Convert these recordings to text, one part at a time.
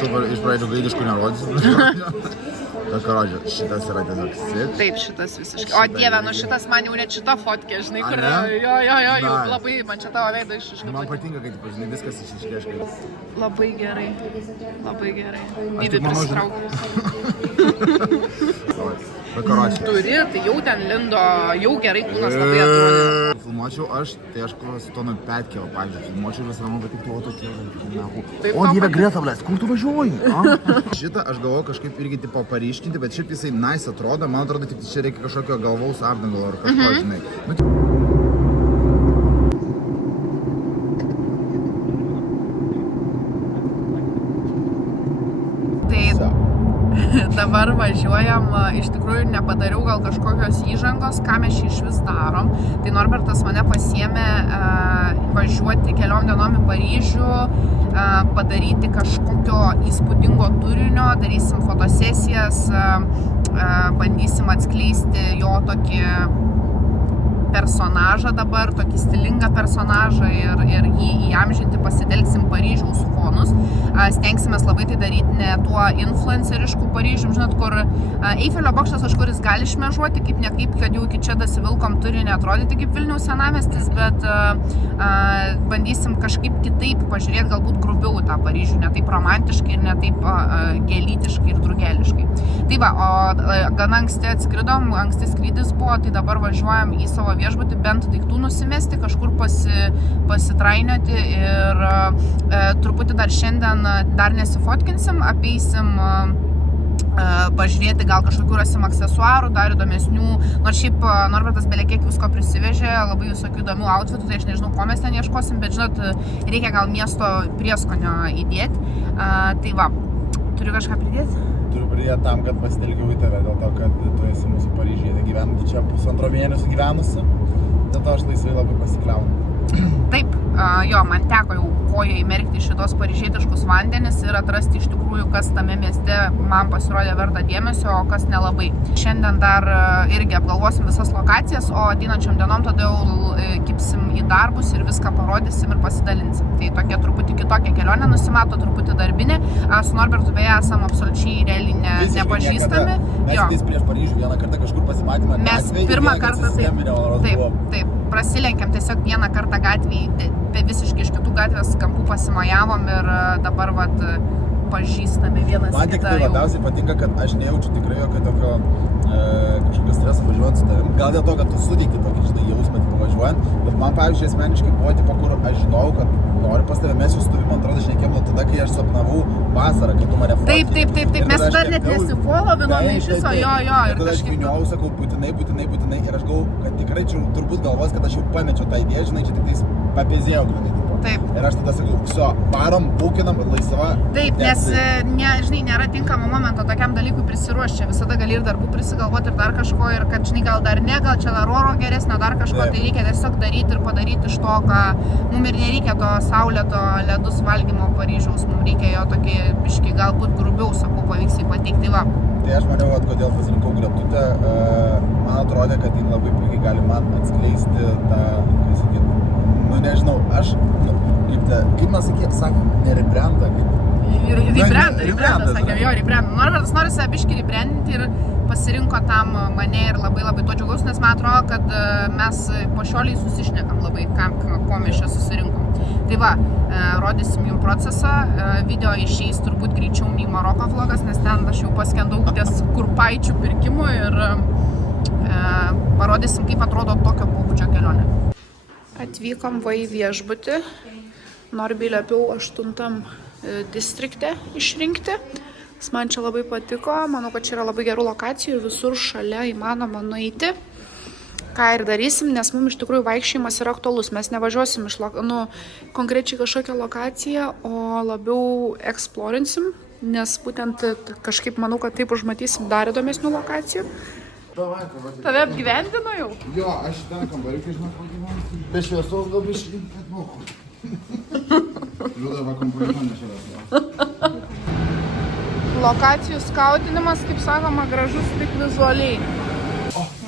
Super, iš pradžių gaidiškų nerodysim. Bet karodžiu, šitas yra tiesiog sit. Taip, šitas visiškai. O dieve, nu šitas man jau net šita fotkė, žinai, kur jo, jau labai, man čia tavo veido išaiškiai. Man patinka, kai, žinai, viskas išaiškiai. Labai gerai, labai gerai. Mydai prisitraukė. Bet karodžiu. Turi, tai jau ten lindo, jau gerai kūnas labai atrodė. Filmuočiau aš, tai aš su tonu petkėlą, pavyzdžiui, filmuočiau visą ramą, bet tik to tokie. O, dieve, Greta, blės, kur tu važiuoji? Šitą aš galvoju kažkaip irgi tipo paryškinti, bet šiaip jisai nice atrodo, man atrodo, tik čia reikia kažkokio galvaus apdangalo ar kažko, žinai. Dabar važiuojam, iš tikrųjų nepadariau gal kažkokios įžangos, ką mes iš vis darom. Tai Norbertas mane pasiėmė važiuoti keliom dienom į Paryžių, padaryti kažkokio įspūdingo turinio, darysim fotosesijas, bandysim atskleisti jo tokį personažą dabar, tokį stilingą personažą ir jį įamžinti, pasitelksim Paryžiaus fonus. Stengsimės labai tai daryti ne tuo influencerišku Paryžium, žinot, kur Eifelio bokštas kažkuris gali šmežuoti, kaip ne kaip, kad jau iki čia dasivilkom turi neatrodyti kaip Vilniaus senamiestis, bet bandysim kažkaip kitaip pažiūrėti, galbūt grubiau tą Paryžių, ne taip romantiškai ir ne taip gėlytiškai ir drugeliškai. Tai va, o gana anksti atskridom, anksti skrydis buvo, tai dabar važiuojam į savo viešbutį bent daiktų nusimesti, kažkur pasitrainioti ir truputį dar šiandien dar nesifotkinsim, apeisim pažiūrėti, gal kažkokių rasim aksesuarų, dar įdomesnių, nors šiaip Norbertas belekiek visko prisivežė, labai visokių įdomių outfitų, tai aš nežinau, ko mes ten ieškosim, bet žinot, reikia gal miesto prieskonio įdėti. Tai va, turiu kažką pridėti? Turiu pridėti tam, kad pasitelkiau į tave, dėl to, kad tu esi mūsų Paryžiuje gyvenanti čia 1,5 mėnesio gyvenusi, dėl to aš laisvai labai pasikliaunu. Taip, jo, man teko jau koją įmerkti šitos paryžietiškus vandenis ir atrasti iš tikrųjų, kas tame mieste man pasirodė verta dėmesio, o kas nelabai. Šiandien dar irgi apgalvosim visas lokacijas, o ateinančiom dienom tada jau kipsim į darbus ir viską parodysim ir pasidalinsim. Tai tokia truputį kitokia kelionė nusimato, truputį darbinė. Su Norbertu beje esam absoliučiai realiai nepažįstami. Mes prieš Paryžių vieną kartą kažkur pasimatėme gatvėje. Mes pirmą kartą taip, prasilenkiam tiesiog vieną kartą gatvėje, visiškai iš kitų gatvės kampų pasimojavom ir dabar vat pažįstame vienas kitą. Man tik tai labiausiai patinka, kad aš nejaučiu tikrai jokio tokio kažkokio streso važiuojant su tavim. Gal dėl to, kad tu suteiki tokį jausmą važiuojant, bet man pavyzdžiui asmeniškai buvo tipo, kur aš žinojau, kad noriu pas tave, mes jau su tavim, man atrodo, šnekėjom nuo tada, kai aš sapnavau vasarą, kai tu mane fotkini. Taip, mes dar net nesifolovinome iš viso, jo. Ir tada aš vyniojau, sakau, būtinai, ir aš galvau, kad tikrai čia turbūt galvos, kad aš jau pamečiau tą idėją, žinai, čia tik tais papėzėjau, grinai. Taip. Ir aš tada sakau, viso, varom, būkinam, laisva. Taip, nes, žinai, nėra tinkamo momento tokiam dalykui prisiruošti. Visada gali ir darbų prisigalvoti ir dar kažko, ir kad, žinai, gal dar ne, gal čia dar oro geresnio, dar kažko, tai reikia tiesiog daryti ir padaryti iš to, ką mums ir nereikia to saulėto ledus valgymo Paryžiaus, mums reikia jo tokį biškį galbūt grubiau, sakau, pavyks jį pateikti, va. Tai aš maniau, kodėl pasirinkau Gretutę, man atrodė, kad jin labai puikiai gali man atskleisti tą, kaip sakyt, nu nežinau, aš, kaip mes sakėm, ne rebrandą, kaip... Rebrandą, sakėm, jo, rebrandą. Norbertas nori save biškį rebrandinti ir pasirinko tam mane ir labai tuo džiaugiausi, nes man atrodo, kad mes po šioliai susišnekam labai, ko mes čia susirinkom. Tai va, rodysim jums procesą, video išeis turbūt greičiau nei Maroko vlogas, nes ten aš jau paskendau ties kurpaičių pirkimu ir parodysim, kaip atrodo tokio pobūdžio kelionė. Atvykom va į viešbutį, Norbiai liepiau 8 distrikte išrinkti. Man čia labai patiko, manau, kad čia yra labai gerų lokacijų ir visur šalia įmanoma nueiti. Ką ir darysim, nes mums iš tikrųjų vaikščiojimas yra aktualus. Mes nevažiuosim iš konkrečiai kažkokią lokaciją, o labiau eksplorinsim, nes būtent kažkaip manau, kad taip užmatysim dar įdomesnių lokacijų. Tave apgyvendino jau? Jo, aš ten kambariukai, žinok, pagyvenu. Be šviesos gal biškai, bet moku. Liuda, va, kompromitonė šviesos. Lokacijų skautinimas, kaip sakoma, gražus tik vizualiai.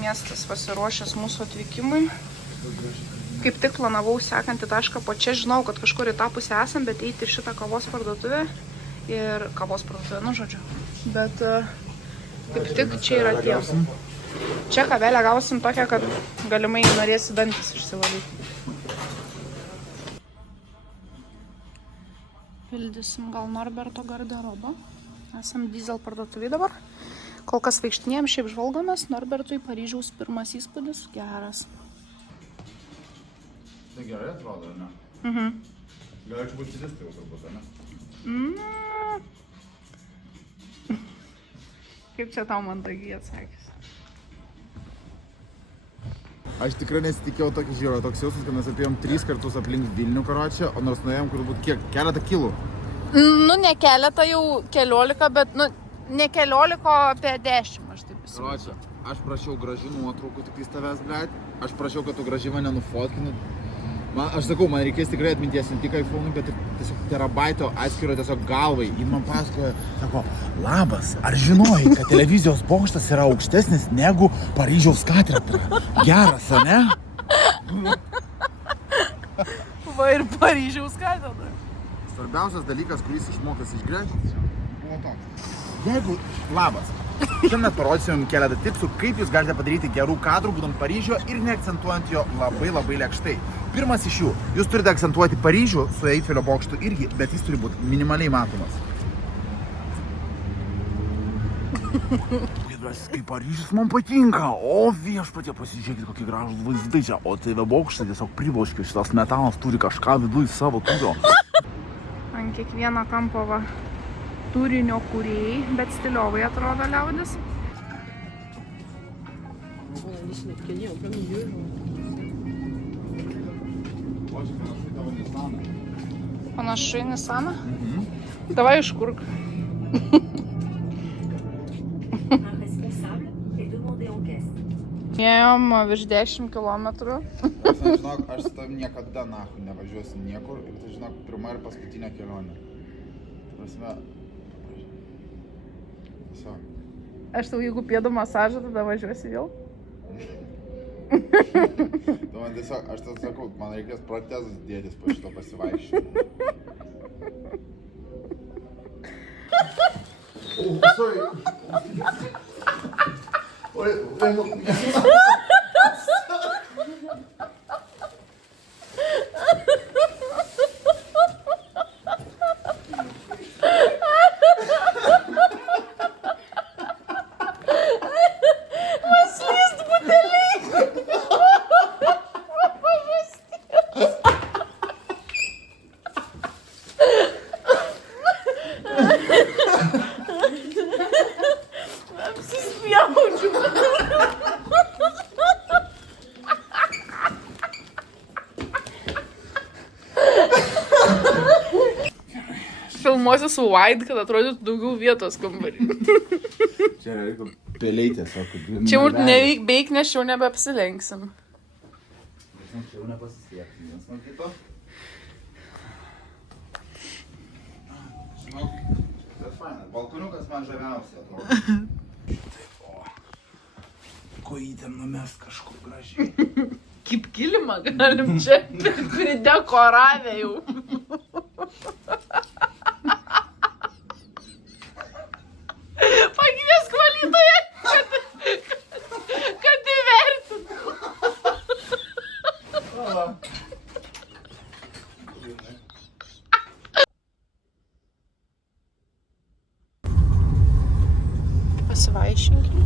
Miestas pasiruošęs mūsų atvykimui. Kaip tik planavau sekantį tašką po čia, žinau, kad kažkur į tą pusę esam, bet eiti į šitą kavos parduotuvę ir kavos parduotuvę, nu žodžiu. Bet kaip tik čia yra ties. Čia kavelę gausim tokią, kad galimai norėsi dantis išsivalyti. Pildysim gal Norberto garderobą. Esam Diesel parduotuvėj dabar. Kol kas vaikštinėjom, šiaip žvalgomės. Norbertui Paryžiaus pirmas įspūdis geras. Tai gerai atrodo, ne? Galėčiau būti didesnė jau turbūt, ne? Kaip čia tau mandagiai atsakys? Aš tikrai nesitikėjau tokį žiūrą, toks jausmas, kad mes apėjom 3 kartus aplink Vilnių, karočią, o nors nuėjom turbūt kiek, keletą kilų. Nu, ne keletą, jau 14, bet, nu, ne 14, apie 10, aš taip įsivaizduoju. Karočią, aš prašiau gražių nuotraukų tik iš tavęs, blėt. Aš prašiau, kad tu gražiai mane nufotkini. Aš sakau, man reikės tikrai atminties ne tik iPhone, bet ir tiesiog terabaito atskiro tiesiog galvai. Ji man pasakoja, sako, labas, ar žinojai, kad televizijos bokštas yra aukštesnis negu Paryžiaus katedra? Geras, ane? Va ir Paryžiaus katedra. Svarbiausias dalykas, kuris išmoktas iš Grečio, buvo toks. Jeigu, labas, šiandien parodysim keletą tipsų, kaip jūs galite padaryti gerų kadrų, būdant Paryžiuje ir neakcentuojant jo labai lėkštai. Pirmas iš jų, jūs turite akcentuoti Paryžių su Eifelio bokštu irgi, bet jis turi būti minimaliai matomas. Kaip Paryžius man patinka, o viešpatie, pasižiūrėkit, kokie gražūs vaizdai čia, o TV bokštai tiesiog pribloškia, šitas metalas turi kažką viduj savo turio. Ant kiekvieno kampo va turinio kūrėjai, bet stiliovai atrodo liaudis. Panašu į Nissaną? Davai iškurk. Ėjom virš 10 kilometrų. Žinok, aš su tavim niekada nahui nevažiuosiu niekur ir tai žinok, pirma ir paskutinė kelionė. Prasme, tiesiog. Aš tau jeigu pėdų masažą, tada važiuosi vėl? Tu man tiesiog, aš tau sakau, man reikės protezus dėtis po šito pasivaikščiojimo. Sorry. Filmuosiu su wide, kad atrodytų daugiau vietos kambarį. Čia reikia peliai tiesiog. Čia beveik nes jau nebeapsilenksim. Čia jau nepasisieksim vienas nuo kito. Žinok, tai fainas. Balkoniukas man žaviausia atrodo. Taip, o. Kojytėm numest kažkur gražiai. Kaip kilimą galim čia pridekoravę jau. Pakviesk valytoją, kad įvertintų. Pasivaišinkim.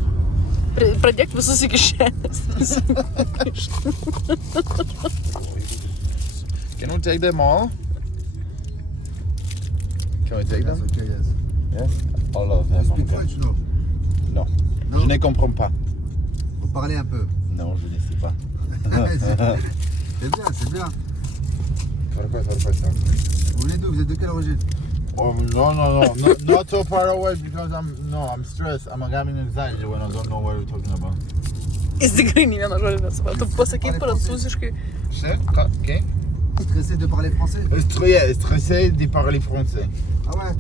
Pradėk visus iki šiandien. Can we take them all? Can we take them? Okay, yes. Yes? All of them. Speak French, no? Non. Non? Je ne comprends pas. Vous parlez un peu. Non, je ne sais pas. C'est bien. Ça. Vous venez d'où? Vous êtes de quelle origine? Oh, no. Not so far away because I'm stressed. I'm having anxiety when I don't know what you're talking about. Jis tikrai nei vieno žodžio nesuprantu. Tu pasakyk prancūziškai. Ok. Stressé de parler français? Stressé de parler français. Ah ouais?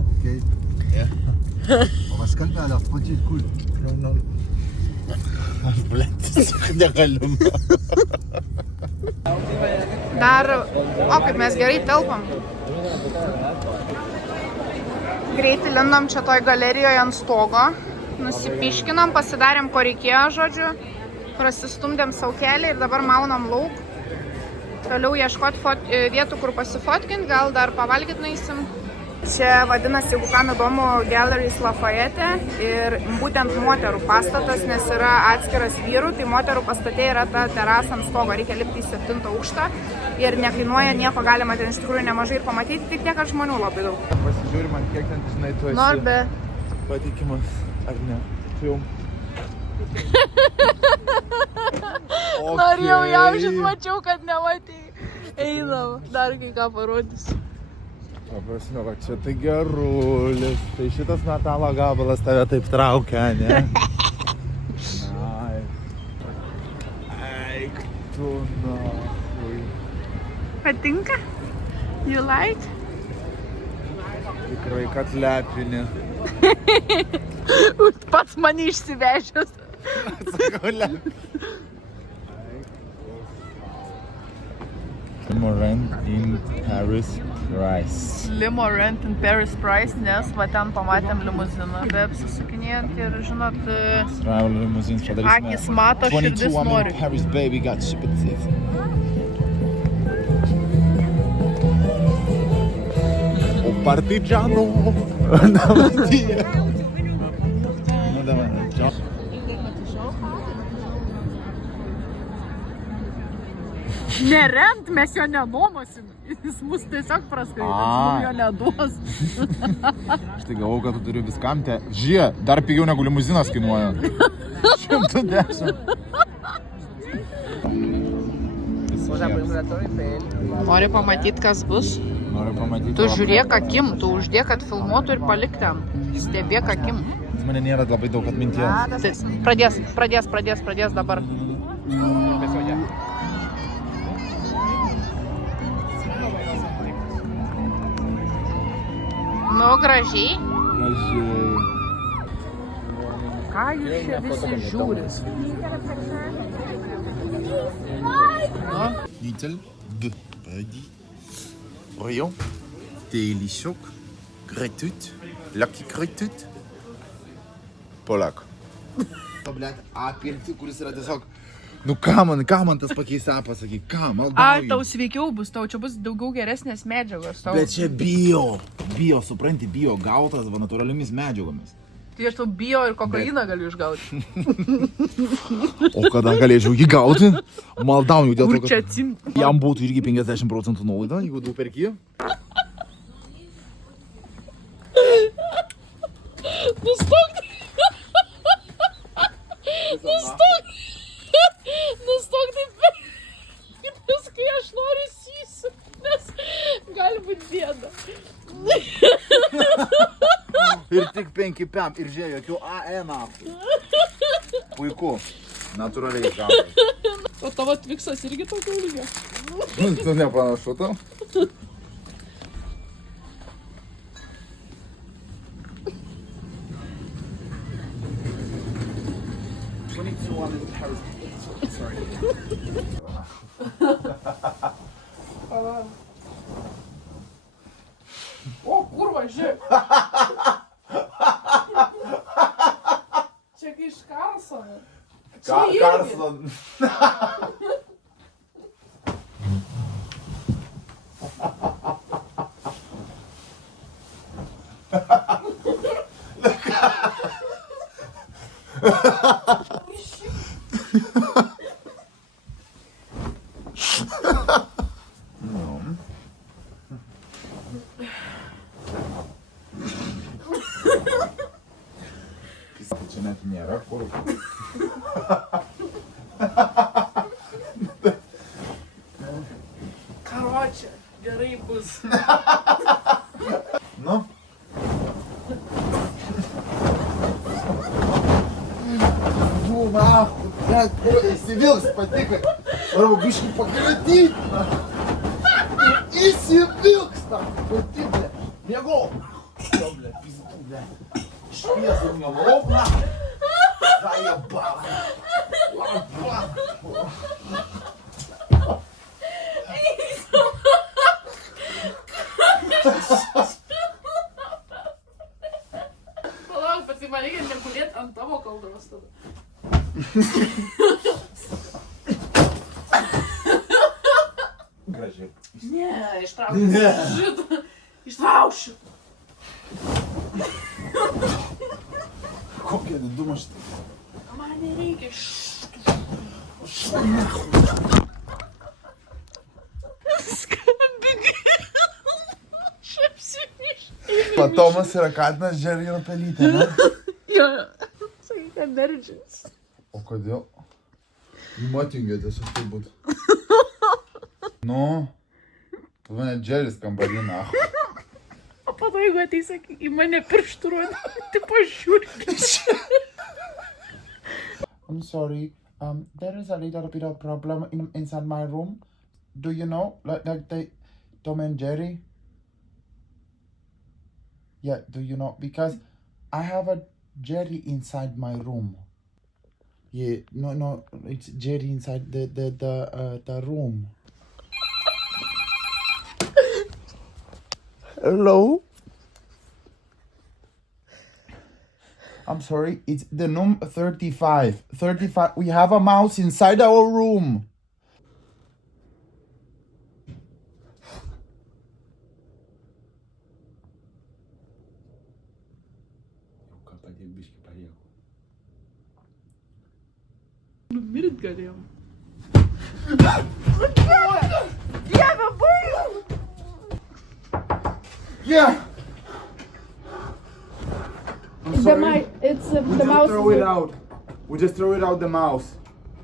Ok. Yeah. On va se calmer alors, tranquille, cool. Non. Aš, blėt, negaliu. Dar, kaip mes gerai telpam. Greitai lindom čia toj galerijoje ant stogo. Nusipiškinom, pasidarėm, ko reikėjo, žodžiu. Prasistumdėm savo kelią ir dabar maunam lauk. Toliau ieškot vietų, kur pasifotkint, gal dar pavalgyt nueisim. Čia vadinasi, jeigu kam įdomu, Galleries Lafayette ir būtent moterų pastatas, nes yra atskiras vyrų, tai moterų pastate yra ta terasa ant stogo, reikia lipti į 7 aukštą ir nekainuoja nieko, galima ten iš tikrųjų nemažai ir pamatyti, tik tiek, kad žmonių labai daug. Pasižiūrim, ant kiek ten, žinai, tu esi Norbe. patikimas, ar ne? Film. Norėjau jaužit, mačiau, kad nematėjai. Einam, dar kai ką parodysiu. Prasme, va čia tai gerulis, tai šitas metalo gabalas tave taip traukia, ne? Eik tu nahui. Patinka? You like? Tikrai, kad lepini. Pats mane išsivežęs. Sakau, lepini. Limo Rent in Paris Price. Limo Rent in Paris Price, nes va ten pamatėm limuziną. Be apsisukinėjant ir, žinot, Travel limousines padarysime. akis mato, širdis 22 nori. Paris baby got shipped. O partigiano. Давай, Дия. Ну давай, чё? Nerent, mes jo nenuomosim. Jis mus tiesiog praskaitės, mums jo neduos. Štai galvau, kad tu turi viskam te. Žie, dar pigiau negu limuzinas kainuoja. 110. Nori pamatyti, kas bus? Noriu pamatyti. Tu žiūrėk akim, tu uždėk, kad filmuotų ir palik ten. Stebėk akim. Pas mane nėra labai daug atminties. Pradės dabar. Nu, gražiai. Gražiai. Ką jūs čia visi žiūrit? Little de Buddy. Voyons. Délicieux. Gratuit. Lucky gratuit. Polak. Blet, apirti, kuris yra tiesiog... Nu ką man tas pakeis pasakyk, ką, maldauju. Tau sveikiau bus, tau čia bus daugiau geresnės medžiagos. Tau... Bet čia supranti, bio gautas va natūraliomis medžiagomis. Tai aš tau bio ir kokainą galiu išgauti. O kada galėčiau jį gauti? Maldauju dėl to, Kur čia kad atsimti? jam būtų irgi 50% nuolaida, jeigu du perki. Nustok taip, nes kai aš noriu sysiu, nes gali būti bėda. Ir tik 5 pem, ir žiūrėjau, jokių AE naftų. Puiku, natūraliai gautas. O tavo tviksas irgi tokio lygio? Tu nepanašu tau? O, kurva, žiūrėk. Čia kai iš Karlsono. Karlson. Čia net nėra kur. Karočią, gerai bus. Nu? Nu, nahu, bet įsivilks patika. Arba biškį pakratyt. Įsivilks tam. Pati, ble. Mėgau. Jo, ble, pizdu, ble. Šviesų mėgau, na. Zajebalai. vienas tada. Gražiai. Ne, ištrauksiu. Šitą. Ištrauksiu. Kokia diduma šitą. Man nereikia. Skambink. Tomas yra katinas, Jerry yra pelytė, ne? Jo. Sakai, kad meldžiasi. O kodėl? Matingė tiesiog tai būtų. Nu, tu mane Jerry's kambarina. O po to, jeigu ateis į mane pirštų rodė, tai pažiūrėk. I'm sorry, there is a little bit of problem inside my room. Do you know, like Tom and Jerry? Yeah, do you know? Because I have a Jerry inside my room. Yeah, no, it's Jerry inside the room. Hello? I'm sorry, it's the number 35. 35. We have a mouse inside our room. Ką padėk biškį parieko. Numirt galėjom. Dieve, baig! Yeah. I'm sorry. The We just mouse. throw it out. We just throw it out the mouse.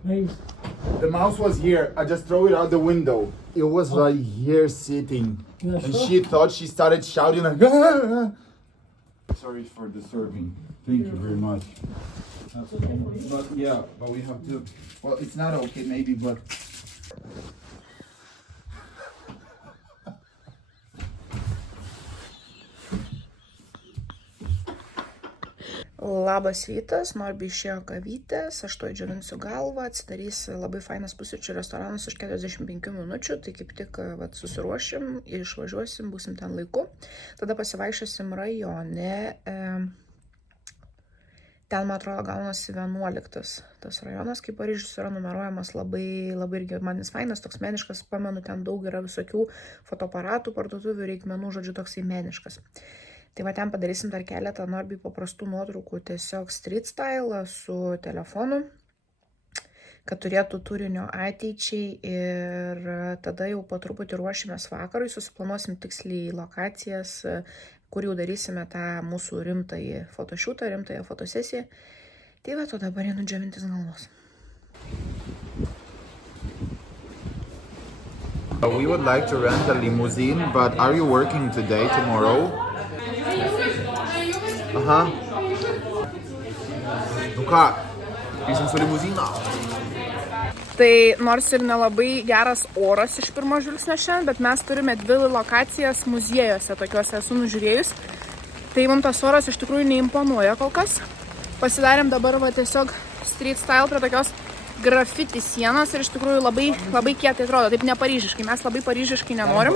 The mouse was here. I just throw it out the window. It was right here sitting. And she thought she started shouting like, "Ah!" Sorry for disturbing. Thank you very much. But yeah, but we have to. Well, it's not okay maybe, but... Labas rytas, Norbi išėjo kavytės, aš to džiovinsiu galvą, atsidarys labai fainas pusryčių restoranas už 45 minučių, tai kaip tik susiruošim, išvažiuosim, būsim ten laiku, tada pasivaikščiosim rajone, ten, man atrodo, gaunasi 11 tas rajonas, kaip Paryžius yra numeruojamas labai irgi man jis fainas, toks meniškas, pamenu, ten daug yra visokių fotoaparatų, parduotuvių, reikmenų, žodžiu, toksai meniškas. Tai va ten padarysim dar keletą Norbi paprastų nuotraukų, tiesiog street style su telefonu, kad turėtų turinio ateičiai ir tada jau po truputį ruošimės vakarui, susiplanuosim tiksliai lokacijas, kur jau darysime tą mūsų rimtąjį fotošiūtą, rimtąją fotosesiją. Tai va, to dabar einu džiovintis galvos. We would like to rent a limousine, but are you working today, tomorrow? Aha. Nu ką, grįžim su limuzina. Tai nors ir nelabai geras oras iš pirmo žvilgsnio šiandien, bet mes turime 2 lokacijas muziejuose, tokiuose esu nužiūrėjus. Tai mums tas oras iš tikrųjų neimponuoja kol kas. Pasidarėm dabar va tiesiog street style prie tokios grafiti sienos ir iš tikrųjų labai kietai atrodo, taip ne paryžiškai, mes labai paryžiškai nenorim.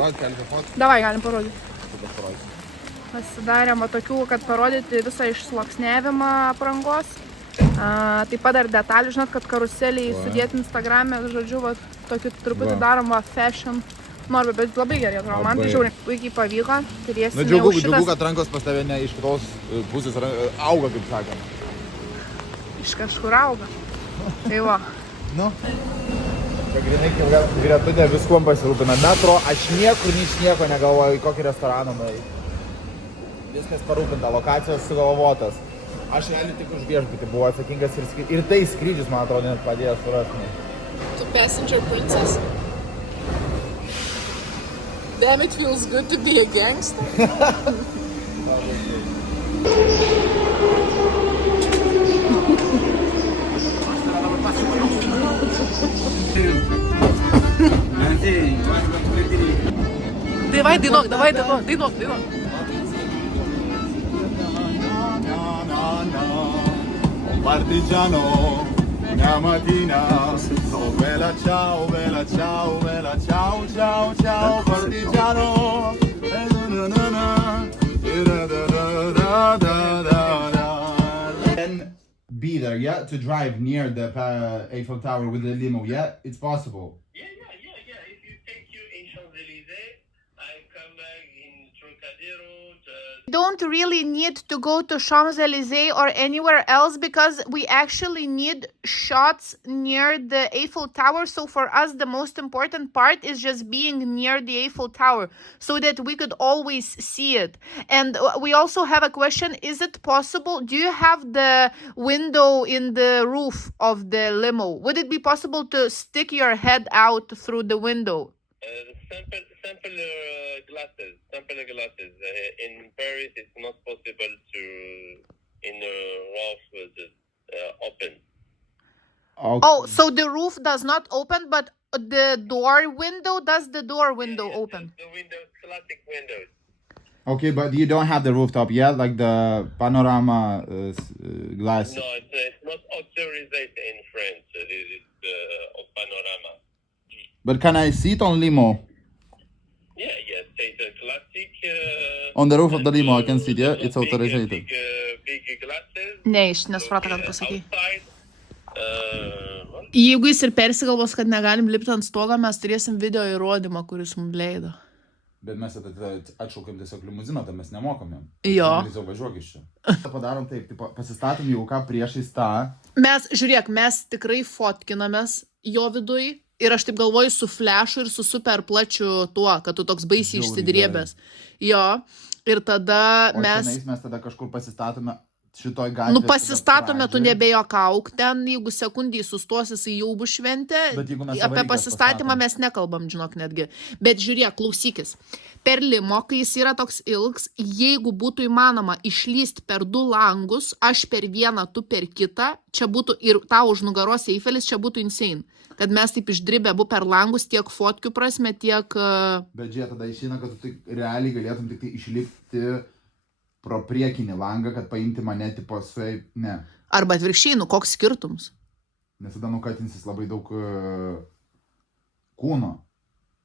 Davai, galim parodyti. Pasidarėm tokių, kad parodyti visą išsluoksniavimą aprangos. Taip pat dar detalių, žinot, kad karuseliai sudėti Instagram'e, žodžiu, va, tokį truputį daroma fashion. Norbi, bet labai gerai atrodo, man tai žiauriai puikiai pavyko. Na, džiugu, kad rankos pas tave ne iš kitos pusės auga, kaip sakant. Iš kažkur auga. Tai va. Nu. Čia grinai Gretutė viskuom pasirūpina. Metro, aš niekur nieko negalvoju, į kokį restoraną nueiti. Viskas parūpinta, lokacijos sugalvotas. Aš realiai tik už viešbutį buvau atsakingas ir tai skrydžius, man atrodo, net padėjo surasti. To passenger princess. Damn, it feels good to be a gangster. Давай, dainuok. Partigiano, una mattina, oh bella ciao, partigiano, there, yeah? To drive near the Eiffel Tower with the limo, yeah? It's possible. Yeah. If you take you in Champs-Élysées, I come back in Trocadero. Don't really need to go to Champs-Élysées or anywhere else because we actually need shots near the Eiffel Tower. So for us, the most important part is just being near the Eiffel Tower so that we could always see it. And we also have a question. Is it possible? Do you have the window in the roof of the limo? Would it be possible to stick your head out through the window? Sample glasses. In Paris, it's not possible to in a roof open. Okay. Oh, so the roof does not open, but the door window, does the door window open? The windows, classic windows. Okay, but you don't have the rooftop yet, like the panorama glass. No, it's not authorized in France. It's panorama. But can I see it on limo? Yeah, it's a classic. On the roof of the limo, I can see it, yeah? It's authorized. Big glasses. Ne, iš nesupratau, ką tu pasakei. Outside. Jeigu jis ir persigalvos, kad negalim lipti ant stogo, mes turėsim video įrodymą, kuris mums leido. Bet mes atšaukiam tiesiog limuziną, tai mes nemokam jam. Jo. Tiesiog važiuok iš čia. Padarom taip, pasistatom jau ką priešais tą. Mes, žiūrėk, mes tikrai fotkinamės jo viduj ir aš taip galvoju su flešu ir su super plačiu tuo, kad tu toks baisiai Žiauriai išsidrėbęs. Jo, ir tada Mes tada kažkur pasistatome šitoj gatvėje. Nu, pasistatome, tu nebejokauk ten, jeigu sekundį sustos, jisai jau bus šventė. Bet jeigu mes Apie avarykas pasistatymą pastatom. mes nekalbam, žinok, netgi. Bet žiūrėk, klausykis. Per limo, kai jis yra toks ilgs, jeigu būtų įmanoma išlyst per 2 langus, aš per vieną, tu per kitą, čia būtų ir tau už nugaros Eifelis, čia būtų insane. Kad mes taip išdribę abu per langus tiek fotkių prasme, tiek... Bet žiūrėk, tada išeina, kad tu realiai galėtum tik tai išlipti pro priekinį langą, kad paimti mane tipo suei... Ne. Arba atvirkščiai, nu koks skirtums? Nes tada nukatinsis labai daug kūno.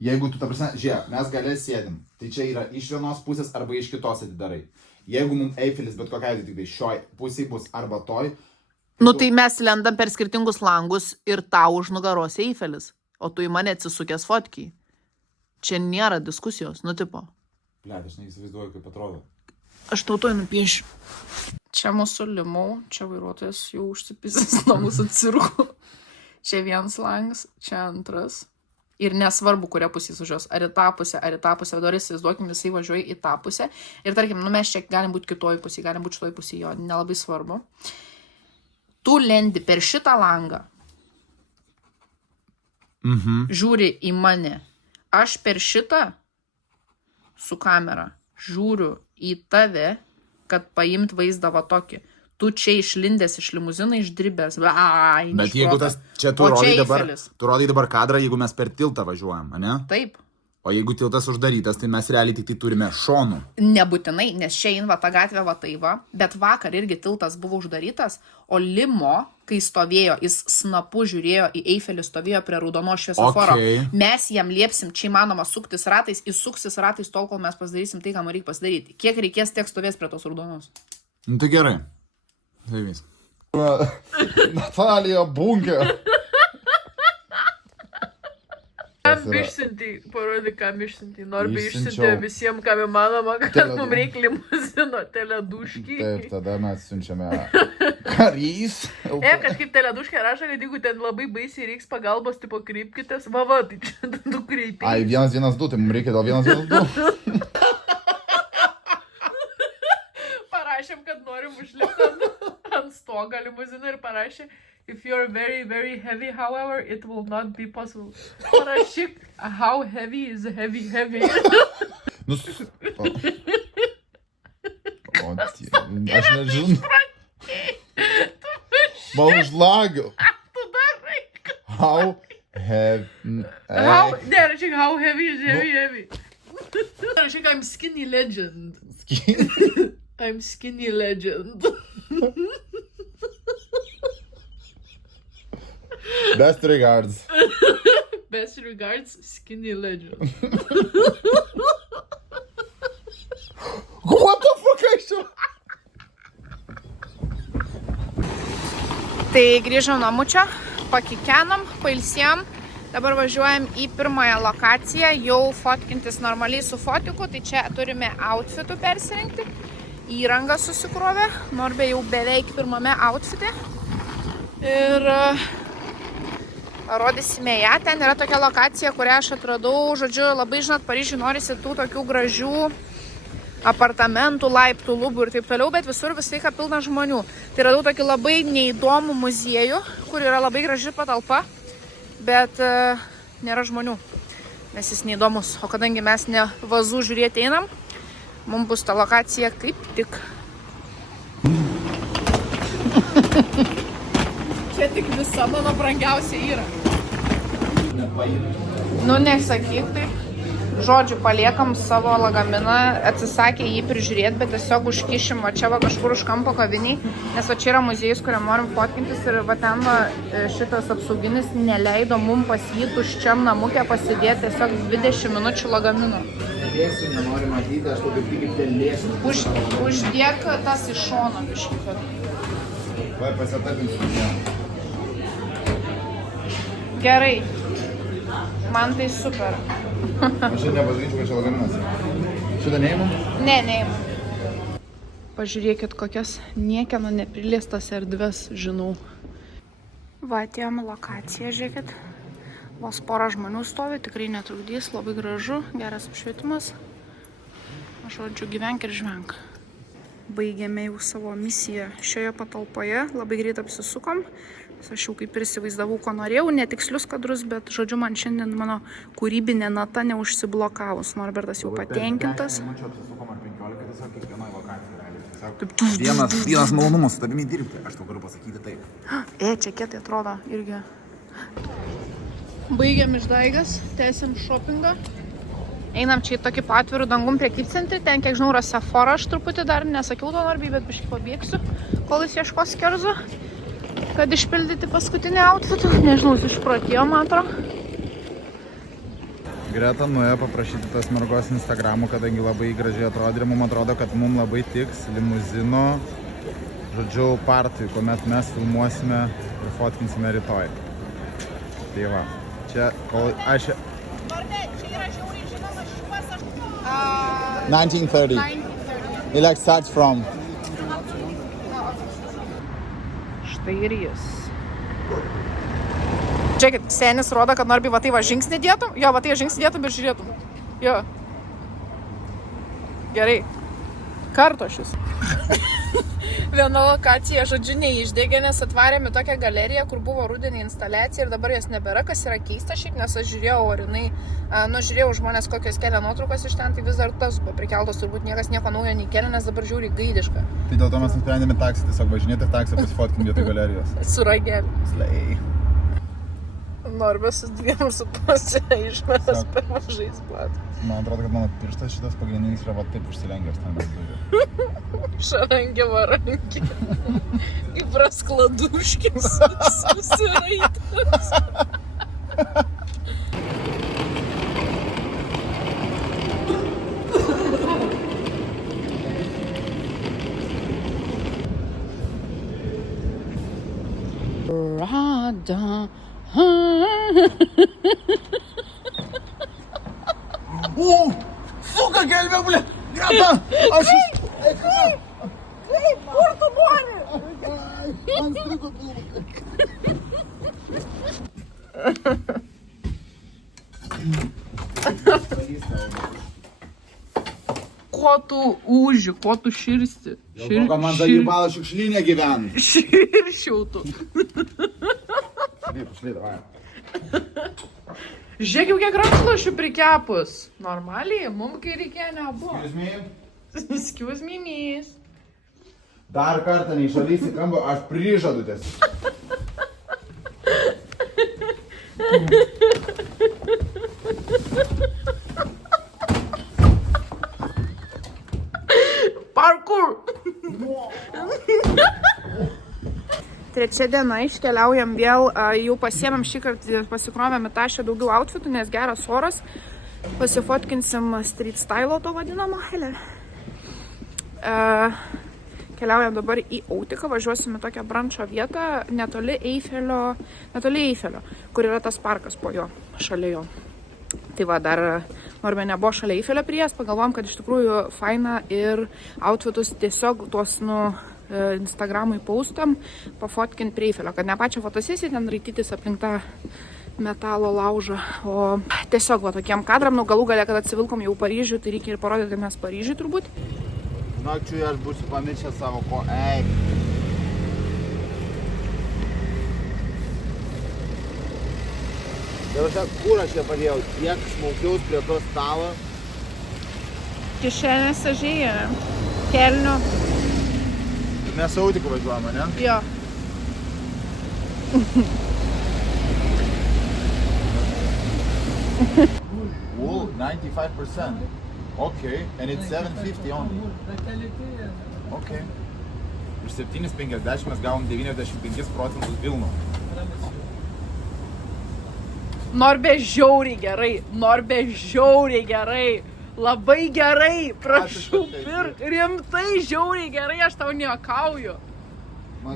Jeigu tu, ta prasme, žiūrėk, mes galės sėdim, tai čia yra iš vienos pusės arba iš kitos atidarai. Jeigu mums Eifelis bet kokia tik tai šioj pusėj bus arba toj... Nu tai mes lendam per skirtingus langus ir tau už nugaros Eifelis, o tu į mane atsisukęs fotkiai. Čia nėra diskusijos, nu tipo. Blet, aš neįsivaizduoju, kaip atrodo. Aš tautoj nupiešiu. Čia mūsų limau, čia vairuotojas jau užsipisęs nuo mūsų cirkų. Čia vienas langas, čia antras. Ir nesvarbu, kuria pusė sužios. Ar į tą pusę, Dabar įsivaizduokim, jisai važiuoja į tą pusę. Ir tarkim, nu mes čia galim būti kitoj pusė, galim būti šitoj pusė, jo, nelabai svarbu. Tu lendi per šitą langą. Žiūri į mane. Aš per šitą su kamera žiūriu į tave, kad paimt vaizdą va tokį. Tu čia išlindęs iš limuzino, išdribęs. Bet jeigu tas, čia tu rodai dabar kadrą, jeigu mes per tiltą važiuojam, ne? Taip. O jeigu tiltas uždarytas, tai mes realiai tik tai turime šonų. Nebūtinai, nes čia va ta gatvė va tai va, bet vakar irgi tiltas buvo uždarytas, o limo, kai stovėjo, jis snapu žiūrėjo į Eifelį, stovėjo prie raudono šviesoforo. Okay. Mes jam liepsim, čia įmanoma suktis ratais, jis suksis ratais tol, kol mes pasidarysim tai, ką man reikia pasidaryti. Kiek reikės, tiek stovės prie tos raudonos. Nu tai gerai. Tai vis. Natalija Bunker. Kam išsiuntį, parodyk, kam išsiuntį. Noriu išsiuntį visiems, kam įmanoma, kad mums reikia limuzino, teleduškį. Taip, tada mes siunčiame karys. Kažkaip teleduškė rašo, kad jeigu ten labai baisiai reiks pagalbos, tipo kreipkitės, va, tai čia tu kreipiai. Ai, 112, tai mums reikia dėl 112. Parašėm, kad norim užlipti ant stogo limuziną ir parašė, if you're very, very heavy, however, it will not be possible. Parašyk, how heavy is heavy. Nu, aš nežinau. Man užlagiau. Tu darai. How heavy... Ne, rašyk, how heavy is heavy. Rašyk, I'm skinny legend. I'm skinny legend. Best regards. Best regards, skinny legend. What the fuck, I should... Tai grįžom namučio, pakikenom, pailsėjom. Dabar važiuojam į pirmąją lokaciją, jau fotkintis normaliai su fotiku, tai čia turime outfitų persirinkti. Įrangą susikrovė, Norbė jau beveik pirmame outfite. Ir rodysime ją, ten yra tokia lokacija, kurią aš atradau, žodžiu, labai žinot, Paryžiui norisi tų tokių gražių apartamentų, laiptų, lubų ir taip toliau, bet visur visai ką pilna žmonių. Tai radau tokį labai neįdomų muziejų, kur yra labai graži patalpa, bet nėra žmonių, nes jis neįdomus. O kadangi mes ne vazų žiūrėti einam, mums bus ta lokacija kaip tik. Čia tik visa mano brangiausia yra. Nu, nesakyk taip. Žodžiu, paliekam savo lagaminą, atsisakė jį prižiūrėti, bet tiesiog užkišim va čia va kažkur už kampo kaviniai, nes va čia yra muziejus, kuriam norim fotkintis ir va ten va šitas apsauginis neleido mum pas jį tuščiam namukė pasidėti tiesiog 20 minučių lagamino. Lėsiu, nenori matyti, aš labai tik kaip lėsiu. Uždėk tas iš šono biškį. Vai pasitapinsiu. Gerai. Man tai super. Aš čia nepadaryčiau, kad čia lagaminas. Šitą neįmam? Ne, neįmam. Pažiūrėkit, kokias niekieno nepriliestas erdves žinau. Va, atėjom į lokaciją, žiūrėkit. Vos porą žmonių stovi, tikrai netrukdys, labai gražu, geras apšvietimas. Žodžiu, gyvenk ir žvenk. Baigėme jau savo misiją šioje patalpoje, labai greit apsisukom. Aš jau kaip ir įsivaizdavau, ko norėjau, netikslius kadrus, bet žodžiu, man šiandien mano kūrybinė nata neužsiblokavus. Norbertas jau patenkintas. Vienas malonumas su tavimi dirbti, aš tau galiu pasakyti taip. Čia kietai atrodo irgi. Baigiam išdaigas, tęsiam shoppingą. Einam čia į tokį patvirų dangum prekybcentrį, ten kiek žinau yra Sephora, aš truputį dar nesakiau to Norbiai, bet biškį pabėgsiu, kol jis ieškos kerzo, kad išpildyti paskutinį outfitą. Nežinau, jis išprotėjo, man atrodo. Greta nuėjo paprašyti tos mergos Instagramų, kadangi labai gražiai atrodė ir mums atrodo, kad mums labai tiks limuzino, žodžiu, partijų, kuomet mes filmuosime ir fotkinsime rytoj. Tai va, čia, kol aš... Norbė, čia yra žiauriai žinomas šiuos 1930. He like starts from. Štai ir jis. Žiūrėkit, senis rodo, kad Norbi va tai va žingsnį dėtum. Jo, va tai žingsnį dėtum ir žiūrėtum. Jo. Gerai. Kartošis. Viena lokacija, žodžiu, neišdegė, nes atvarėme tokią galeriją, kur buvo rudenį instaliacija ir dabar jos nebėra, kas yra keista šiaip, nes aš žiūrėjau, ar jinai, žiūrėjau žmonės, kokios kelia nuotraukas iš ten, tai vis dar tas buvo prikeltos, turbūt niekas nieko naujo nekelia, nes dabar žiūri gaidiška. Tai dėl to mes nusprendėme taksį, tiesiog važinėti ir taksį pasifotkinti vietoj galerijos. Su rageliu. Slay. Norbės su 2,5 išmetas per mažais platų. Man atrodo, kad mano pirštas šitas pagrindinis yra va taip užsilengęs ten mes Šarangė varankė. Kaip raskladuškis susiraitas. Rada. O, suka gelbė, ble! Greta! Aš... Kaip? Kur tu nori? Man strigo pilvą. Ko tu ūži, ko tu širsti? Dėl to, kad man zajebalo šiukšlinė gyvena. Širšiau tu. Šlė, davai. Žiūrėk jau kiek rankšluosčių prikepus. Normaliai, mums kai reikėjo nebuvo. Excuse me? Excuse me, miss. Dar kartą neišvalysi kambo, aš prižadu tiesiog. Parkour! Trečia diena, iškeliaujam vėl, jau pasiėmėm šį kartą, pasikrovėm į tašę daugiau outfitų, nes geras oras. Pasifotkinsim street style to vadinamo. Keliaujam dabar į Autiką, važiuosime tokią brančo vietą netoli Eifelio, kur yra tas parkas po jo, šalia jo. Tai va, dar Norbė nebuvo šalia Eifelio priėjęs, pagalvom, kad iš tikrųjų faina ir outfitus tiesiog tuos, Instagramui paustam, pafotkint prie Eifelio, kad ne pačią fotosesiją ten raitytis aplink tą metalo laužą, o tiesiog va tokiem kadram, galų galia, kad atsivilkom jau Paryžių, tai reikia ir parodyti, kad mes Paryžiui turbūt. Nakčiui aš būsiu pamiršęs savo ko, ei. Dabar kur aš ją padėjau, tiek smaukiaus prie to stalo. Kišenėse žyja, kelnių. Mes Autiku važiuojame, ne? Jo. Wool, 95%. Okay, and it's 750 only. Okay. Už 7,50 mes gavom 95% Vilno. Norbė žiauriai gerai. Labai gerai, prašau, rimtai žiauriai gerai, aš tau nejuokauju.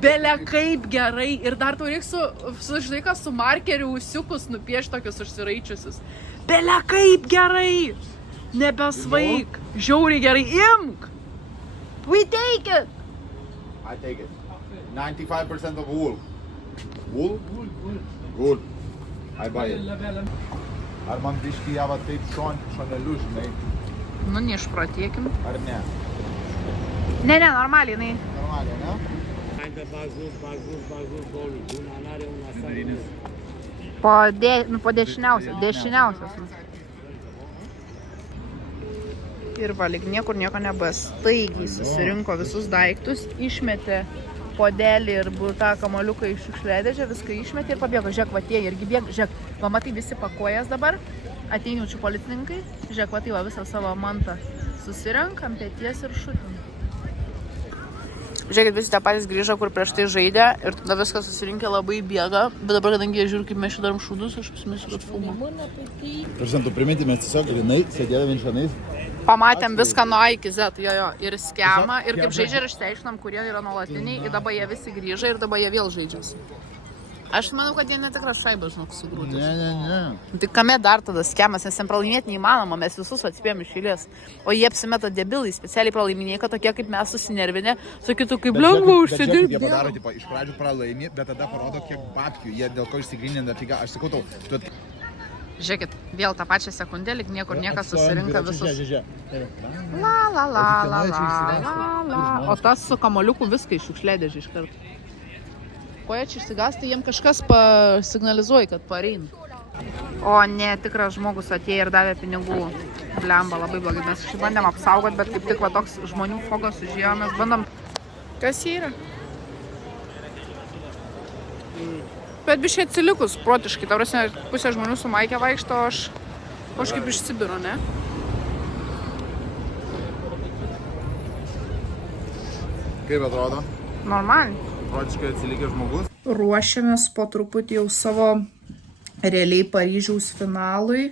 Bele kaip gerai. Ir dar tau reiks su markeriu ūsiukus nupiešti tokius užsiraičiusius. Bele kaip gerai. Nebesvaik. Žiauriai gerai. Imk. We take it. I take it. 95% of wool. Wool? Wool. I buy it. Ar man biškį ją va taip šoneliu, žinai? Neišprotėkim. Ar ne? Ne, normaliai, jinai. Normaliai, ne? Po dešiniausias. Ir valyk, niekur nieko nebas. Staigiai susirinko visus daiktus, išmetė podelį ir tą kamoliuką iš šiukšliadėžę, viską išmetė ir pabėgo. Žiūrėk, va tie irgi bėga. Žiūrėk, va matai visi pakuojas dabar, ateinaučių policininkai. Žiūrėk, va tai va visą savo mantą susirenkam, pėties ir šutim. Žiūrėkit, visi tie patys grįžo, kur prieš tai žaidė ir tada viską susirinkė labai bėga. Bet dabar, kadangi jie žiūri, kaip mes darom šūdus, aš pasimėsiu, kad filmu. Prašau, tu priminti, mes tiesiog grinai sėdėdami šiandien. Pamatėm viską nuo A iki Z, jo, ir skemą, ir kaip žaidžia ir išsiaiškinom, kurie yra nuolatiniai, ir dabar jie visi grįžo ir dabar jie vėl žaidžiasi. Aš manau, kad jie netikras šaibas, žinok, sugrūdęs. Ne. Tai kame dar tada skemas, nes jiem pralaimėti neįmanoma, mes visus atspėjom iš eilės. O jie apsimeta debilai, specialiai pralaiminėjai, kad tokie kaip mes susinervinę, sakytų, kaip lengva užsidirbti. Jie padaro, tipo, iš pradžių pralaimi, bet tada parodo, kiek babkių, jie dėl ko išsigrynė, dafiga. Aš sakau tau, tu... Žiūrėkit, vėl tą pačią sekundę, lyg niekur niekas susirinka visus. La. O tas su kamoliuku viską iš šiukšliadėžį iš karto. Ko jie čia išsigąsta, jiem kažkas pasignalizuoja, kad parein. O ne, tikras žmogus atėjo ir davė pinigų. Blemba, labai blogai. Mes šį bandėm apsaugot, bet kaip tik va toks žmonių fogas užėjo, mes bandom... Kas jie yra? Bet biškai atsilikus protiškai, ta prasme, pusė žmonių su maike vaikšto, o aš kaip iš Sibiro, ne? Kaip atrodo? Normaliai. Protiškai atsilikęs žmogus. Ruošiamės po truputį jau savo realiai Paryžiaus finalui.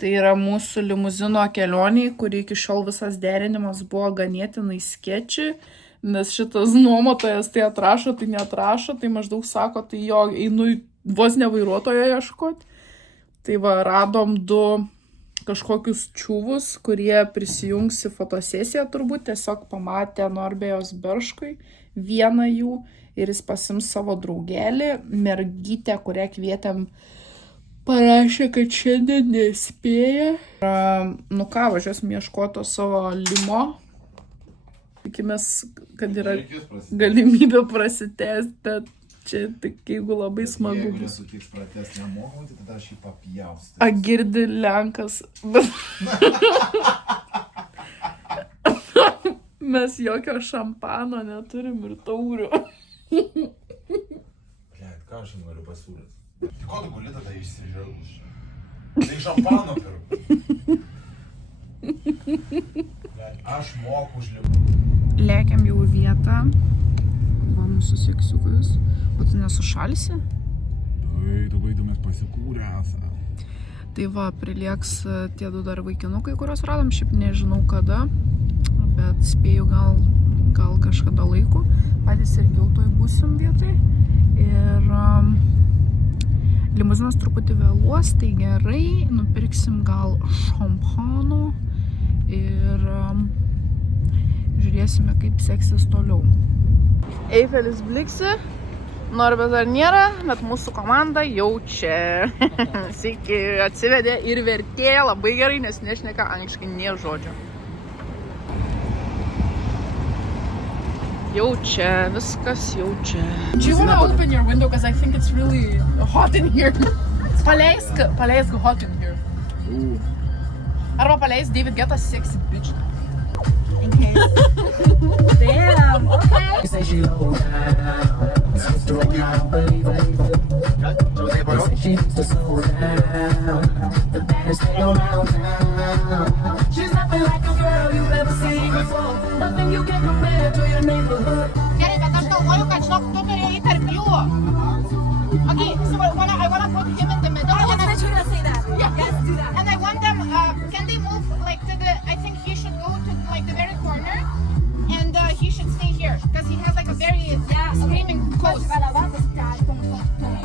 Tai yra mūsų limuzino kelioniai, kuri iki šiol visas derinimas buvo ganėtinai sketchy. Nes šitas nuomotojas tai atrašo, tai neatrašo, tai maždaug sako, tai jo einu vos ne vairuotojo ieškoti. Tai va, radom 2 kažkokius čiūvus, kurie prisijungs į fotosesiją turbūt, tiesiog pamatė Norbėjos Berškui, vieną jų ir jis pasims savo draugelį, mergytę, kurią kvietėm, parašė, kad šiandien nespėja. Važiuosim ieškoto savo limo. Tikimės, kad yra galimybė prasitęsti, bet čia tik jeigu labai smagu Jeigu bus. nesutiks pratęs nemokamai, tai tada aš jį papjaustu. A girdi Lenkas. Mes jokio šampano neturim ir taurių. Blet, ką aš noriu pasiūlyti? Tai ko tu guli tada išsižirgus? Tai šampano pirk. Blet, aš moku užlipti. Lėkiam jau į vietą. Va mūsų seksiukas. O tu nesušalsi? Labai mes pasikūrę esame. Tai va, prilieks tie 2 dar vaikinukai, kuriuos radom. Šiaip nežinau kada. Bet spėju gal gal kažkada laiko. Patys irgi jau toj būsim vietoj. Ir limuzinas truputį vėluos, tai gerai, nupirksim gal šampano ir žiūrėsime, kaip seksis toliau. Eifelis bliksi, Norbės dar nėra, bet mūsų komanda jau čia. Sveiki, atsivedė ir vertėja labai gerai, nes nešneka angliškai nė žodžio. Jau čia, viskas jau čia. Do you wanna open your window, because I think it's really hot in here. Paleisk hot in here. Arba paleisk David Guetta sexy bitch. Okay. Damn, okay. She's nothing like a girl you've ever seen before. Nothing you can compare to your neighborhood. Gerai, bet aš galvoju, kad žinok, tu turi eiti tarp jų. Okay, so I wanna put him in the middle. I was literally gonna say that. Yeah. Yes, do that. And I want them, can they move like to the, I think he should go to like the very corner. And he should stay here, because he has like a very screaming Toi, pose. tu vas là-bas parce que t'as ton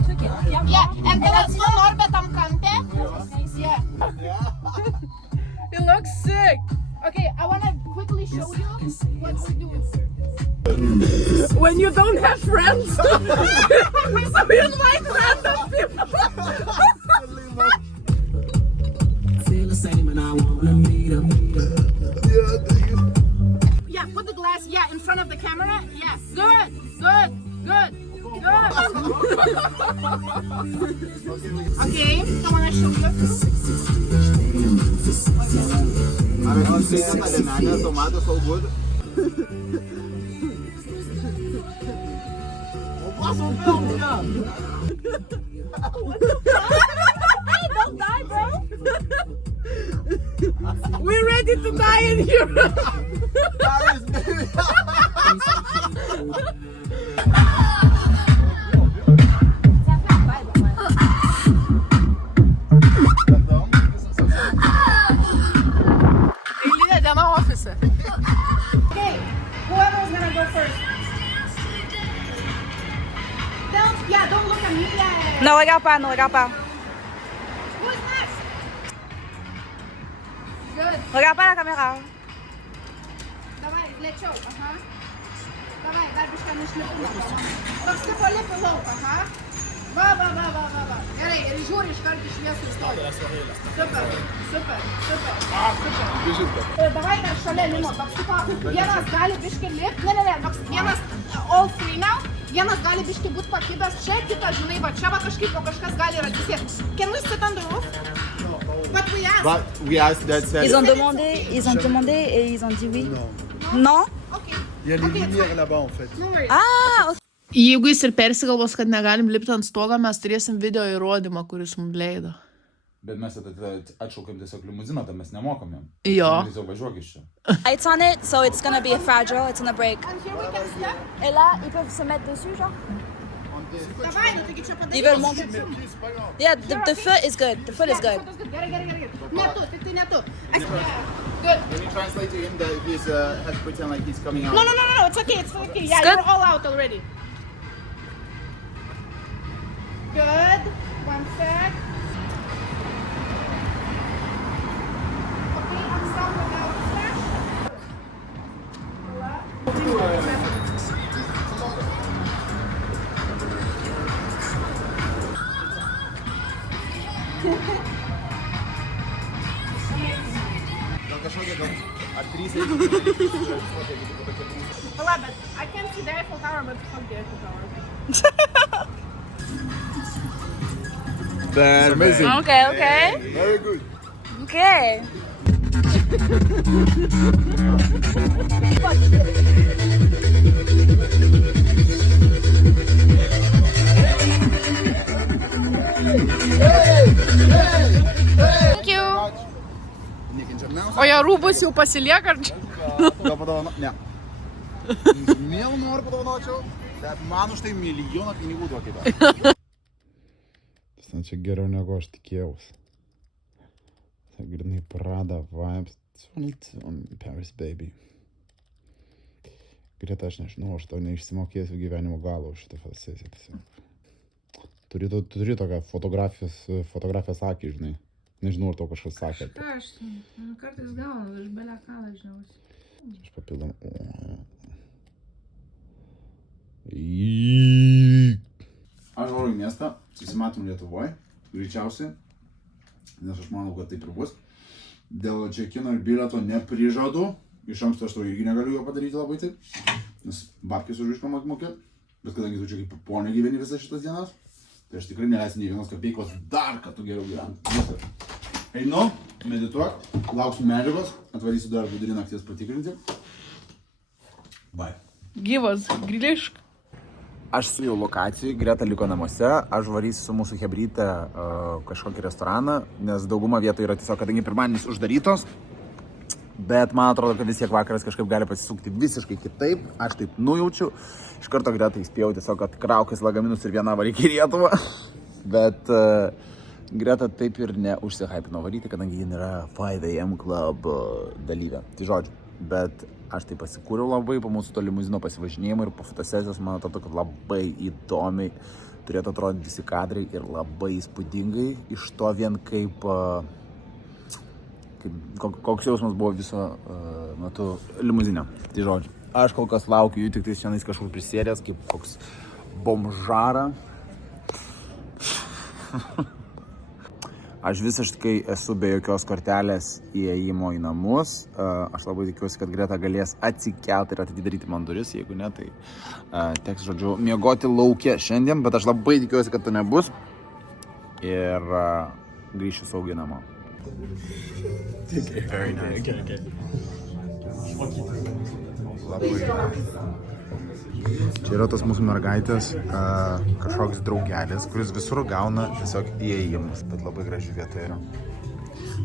truc est là. Yeah, and let's go Norbert tam kampe. Yeah. It looks sick. Okay, I wanna quickly show you what we do. When you don't have friends, so you invite random people. Feel the same and I wanna meet 'em. Yeah, put the glass, in front of the camera. Yeah, good. Okay, so wanna show you. Tomato so good. Don't die, bro. We're ready to die in here. Eilinė diena ofise. Okay, whoever's gonna go first. Don't look at me. Yeah. No, regarde pas, no, regarde pas. Who's next? Good. Regarde pas la caméra. Давай, lėčiau, aha. Давai, dar bišką nušlipimo. Paskui palipi lauk, aha. Va. Gerai, ir žiūri iš karto šviesų stovi. Super. Davai dar šalia limo, toks tipo, vienas gali biškai lipti, ne, toks vienas all three now, vienas gali biškai būti pakibęs čia, kitas, žinai, va čia va kažkaip, o kažkas gali ir atsisėti. Can we sit on the roof? But we asked. But we asked that said. Ils ont demandé et ils ont dit oui. Non? Okay. Il y a les lumières là-bas en fait. No worries. Ah, ok. Jeigu jis ir persigalvos, kad negalim lipti ant stogo, mes turėsim video įrodymą, kuris mums leido. Bet mes atšaukėm tiesiog limuziną, tai mes nemokam jam. Jo. Tiesiog važiuok iš čia. It's on it, so it's gonna be fragile. It's on the break. And here we can step. Et là, ils peuvent se mettre dessus, genre. Davai, nu taigi čia padaryti. Ils veulent monter. Yeah, the foot is good. The foot is good. Gerai. Ne tu, tik tai ne tu. Good. Can you translate to him that he's has to pretend like he's coming out? No, it's okay. Yeah, good. you're all out already. Good. One sec. Okay, I'm down without flash. Gal kažkokia gal ar 3 Hala, bet I can't see the Eiffel Tower, but fuck the Eiffel Tower. That's amazing. Okay. Very good. Okay. Thank you. O jo rūbus jau pasilieka, ar čia? Gal padovano? Ne. Mielų noriu padovanočiau, bet man už tai milijoną pinigų duokite. Čia geriau negu aš tikėjausi. Tai grinai Prada vibes. 22 Paris baby. Greta, aš nežinau, aš tau neišsimokėsiu gyvenimo galo už šitą fotosesiją. Turi tokią fotografijos akį, žinai. Nežinau, ar tau kažkas sakė. Aš kartais gaunu iš belę ką dažniausiai. Aš papildom. Aš noriu į miestą, susimatom Lietuvoje, greičiausiai, nes aš manau, kad taip ir bus. Dėl čekino ir bilieto neprižadu, iš anksto aš to irgi negaliu jo padaryti labai taip, nes babkės už viską mokėt, bet kadangi tu čia kaip ponė gyveni visas šitas dienas, tai aš tikrai neleisiu nei vienos kapeikos dar, kad tu geriau gyventi. Einu, medituok, lauksiu medžiagos, atvarysiu dar vidury nakties patikrinti. Bye. Gyvas, grįžk. Aš su jau lokacijai, Greta liko namuose, aš varysiu su mūsų hebryte kažkokį restoraną, nes dauguma vietų yra tiesiog, kadangi pirmadienis uždarytos, bet man atrodo, kad vis tiek vakaras kažkaip gali pasisukti visiškai kitaip, aš taip nujaučiu, iš karto Greta įspėjau tiesiog, kad kraukis lagaminus ir vieną varyk į Lietuvą, bet Greta taip ir neužsihypino varyti, kadangi jin yra 5 AM Club dalyvė, tai žodžiu, bet aš tai pasikūriau labai po mūsų to limuzino pasivažinėjimo ir po fotosesijos, man atrodo, kad labai įdomiai turėtų atrodyti visi kadrai ir labai įspūdingai. Iš to vien koks jausmas buvo viso metu limuzinė. Tai žodžiu, aš kol kas laukiu jų tik tais šiandien kažkur prisėdęs, kaip koks bomžara. Aš visiškai esu be jokios kortelės įėjimo į namus. Aš labai tikiuosi, kad Greta galės atsikelti ir atidaryti man duris. Jeigu ne, tai teks, žodžiu, miegoti lauke šiandien, bet aš labai tikiuosi, kad to nebus. Ir grįšiu saugiai namo. Čia yra tos mūsų mergaitės kažkoks draugelis, kuris visur gauna tiesiog įėjimus, bet labai graži vieta yra.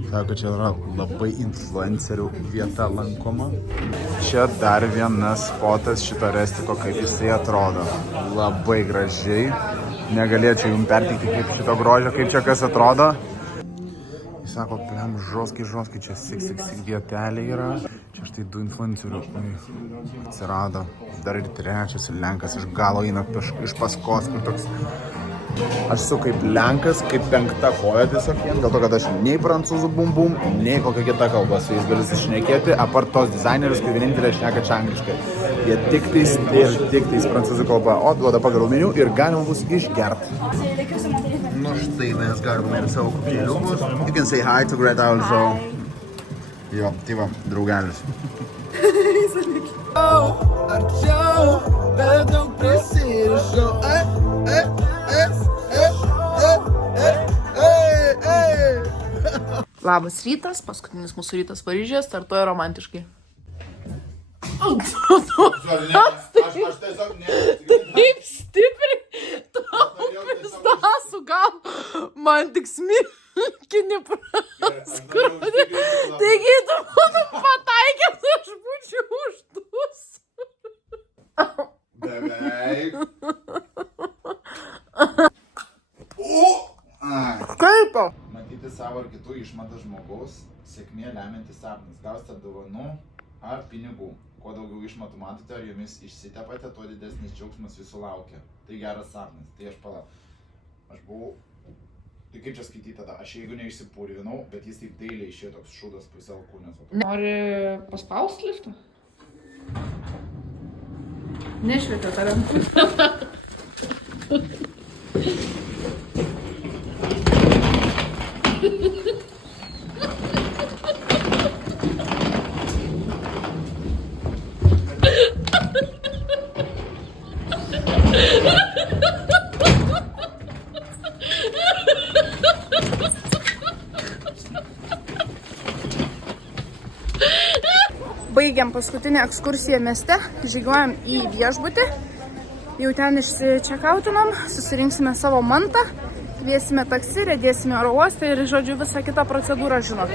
Sako, kad čia yra labai influencerių vieta lankoma. Čia dar vienas spotas šito restiko, kaip jisai atrodo. Labai gražiai. Negalėčiau jums perteikti kaip šito grožio, kaip čia kas atrodo. Jis sako, pliam, žoskai, čia sik vietelė yra. Čia štai 2 influencerių atsirado. Dar ir 3 lenkas iš galo eina iš paskos, kur toks. Aš esu kaip lenkas, kaip 5 koja tiesiog vien, dėl to, kad aš nei prancūzų bum, nei kokia kita kalba su jais galiu sušnekėti, apart tos dizainerius, kai vienintelė šneka čia angliškai. Jie tik tais prancūzų kalba, o duoda pagal meniu ir galima bus išgerti. Nu štai mes gardome ir savo kokteiliukus. You can say hi to Greta also. Jo, tai va, draugelis. Arčiau, bet daug prisirišau. Labas rytas, paskutinis mūsų rytas Paryžiuje startuoja romantiškai. Aš tiesiog Taip stipriai, Stasų gal, man tik smilkinį praskrūdį. Taigi tu būtum pataikęs, aš būčiau uždus. beveik. Kaip? Matyti savo ar kitų išmatas žmogaus, sėkmė lemiantis sapnas. Gausite dovanų ar pinigų. Kuo daugiau išmatų matote ar jomis išsitepate, tuo didesnis džiaugsmas jūsų laukia. Tai geras sapnas. Tai aš aš buvau... Tai kaip čia skaityti tada? Aš jeigu neišsipurvinau, bet jis taip dailiai išėjo toks šūdas pusiau kūnės. Nori paspausti liftą? Nešvietė tave. Baigiam paskutinę ekskursiją mieste, žygiuojam į viešbutį, jau ten išsičekautinom, susirinksime savo mantą, kviesime taksi, rėdėsime oro uostą ir, žodžiu, visą kitą procedūrą žinot.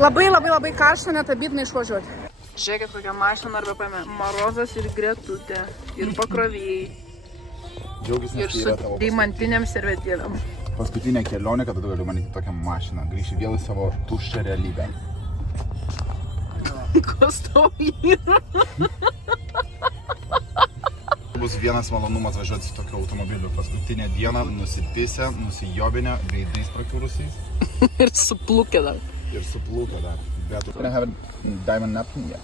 Labai karšta, net abydna išvažiuoti. Žiūrėkit, kokią mašiną arba paėmė Marozas ir Gretutė, ir pakrovėjai, ir su deimantiniam servetėlėm. Paskutinė kelionė, kada galiu manyti tokią mašiną. Grįšiu vėl į savo tuščią realybę. Kas tau yra? bus vienas malonumas važiuoti su tokiu automobiliu. Paskutinę dieną nusipisa, nusijobinę, veidais prakiurusiais. Ir suplūkė dar. Ir suplūkę dar. Bet... Can I have a diamond napkin? Yeah.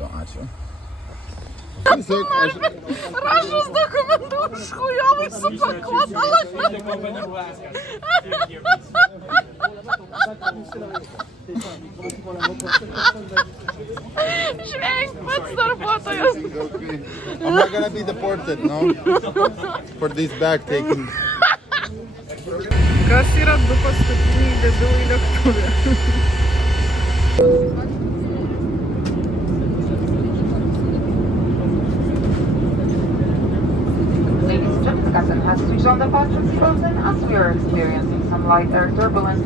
Jo, ačiū. Tiesiog aš... Rašus dokumentų škujovai supakuota Žvenk pats darbuotojas. I'm not gonna be deported, no? For this bag taking. Kas yra 2 paskutiniai debilai lėktuvė? Ladies and gentlemen, the captain has switched on the fast from Frozen as we are experiencing some lighter turbulence.